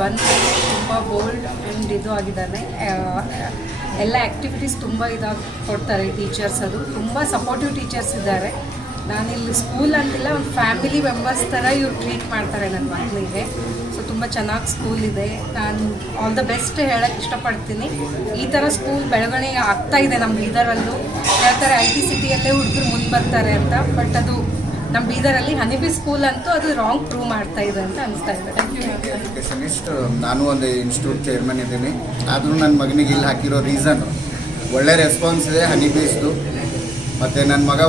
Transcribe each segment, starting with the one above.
ಬಂದು ತುಂಬ bold and ಇದು ಆಗಿದ್ದಾನೆ. ಎಲ್ಲ ಆ್ಯಕ್ಟಿವಿಟೀಸ್ ತುಂಬ ಇದಾಗಿ ಕೊಡ್ತಾರೆ ಟೀಚರ್ಸ್. ಅದು ತುಂಬ ಸಪೋರ್ಟಿವ್ ಟೀಚರ್ಸ್ ಇದ್ದಾರೆ. ನಾನಿಲ್ಲಿ ಸ್ಕೂಲ್ ಅಂತಿಲ್ಲ, ಒಂದು ಫ್ಯಾಮಿಲಿ ಮೆಂಬರ್ಸ್ ಥರ ಇವ್ರು ಟ್ರೀಟ್ ಮಾಡ್ತಾರೆ ನನ್ನ ಮಕ್ಕಳಿಗೆ. ಸೊ ತುಂಬ ಚೆನ್ನಾಗಿ ಸ್ಕೂಲ್ ಇದೆ. ನಾನು ಆಲ್ ದ ಬೆಸ್ಟ್ ಹೇಳೋಕ್ಕೆ ಇಷ್ಟಪಡ್ತೀನಿ. ಈ ಥರ ಸ್ಕೂಲ್ ಬೆಳವಣಿಗೆ ಆಗ್ತಾಯಿದೆ ನಮ್ಮ ಬೀದರಲ್ಲೂ. ಹೇಳ್ತಾರೆ ಐ ಟಿ ಸಿಟಿಯಲ್ಲೇ ಹುಡುಗರು ಮುಂದೆ ಬರ್ತಾರೆ ಅಂತ, ಬಟ್ ಅದು ನಮ್ಮ ಬೀದರಲ್ಲಿ ಹನಿಬಿ ಸ್ಕೂಲ್ ಅಂತೂ ಅದು ರಾಂಗ್ ಪ್ರೂವ್ ಮಾಡ್ತಾ ಇದೆ ಅಂತ ಅನಿಸ್ತಾ ಇದೆ. ಎಜುಕೇಷನಿಸ್ಟ್, ನಾನು ಒಂದು ಇನ್ಸ್ಟಿಟ್ಯೂಟ್ ಚೇರ್ಮನ್ ಇದ್ದೀನಿ. ಆದರೂ ನನ್ನ ಮಗನಿಗೆ ಇಲ್ಲಿ ಹಾಕಿರೋ ರೀಸನ್ ಒಳ್ಳೆ ರೆಸ್ಪಾನ್ಸ್ ಇದೆ ಹನಿಬೀಸ್ದು. ಮತ್ತು ನನ್ನ ಮಗ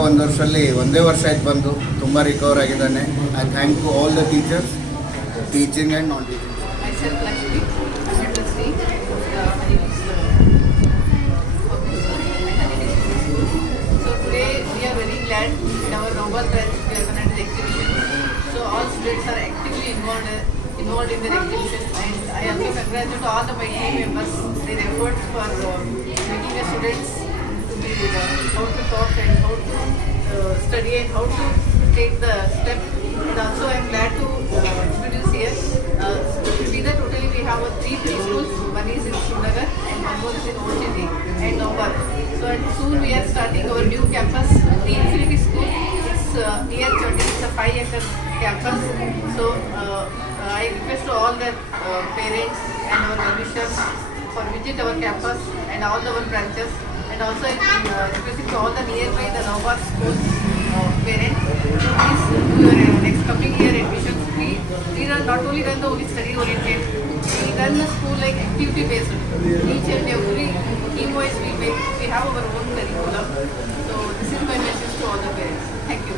ಒಂದೇ ವರ್ಷ ಆಯ್ತು ಬಂದು ತುಂಬ ರಿಕವರ್ ಆಗಿದ್ದಾನೆ. I thank to all the teachers, teaching and non teaching. In our Nobel Branch, we are going to the exhibition. So all students are actively involved in the exhibition, and I also congratulate all my team members their efforts for making the students to be how to talk and how to study and how to take the step. And also I am glad to introduce here. Bidar totally we have 3 preschools. One is in Srinagar and one more is in OCD and Nobel. So and soon we are starting our new campus, the Infinity School. It's near Chandi. It's a 5-acre campus. So I request to all the parents and our well-wishers for visit our campus and all our branches. And also requesting to all the nearby the Nobel school parents. Please do your next coming year admissions. We are not only run the only study oriented. We run the school like activity based. Each and every team wise we have our own curriculum. So this is my message to all the parents. Thank you.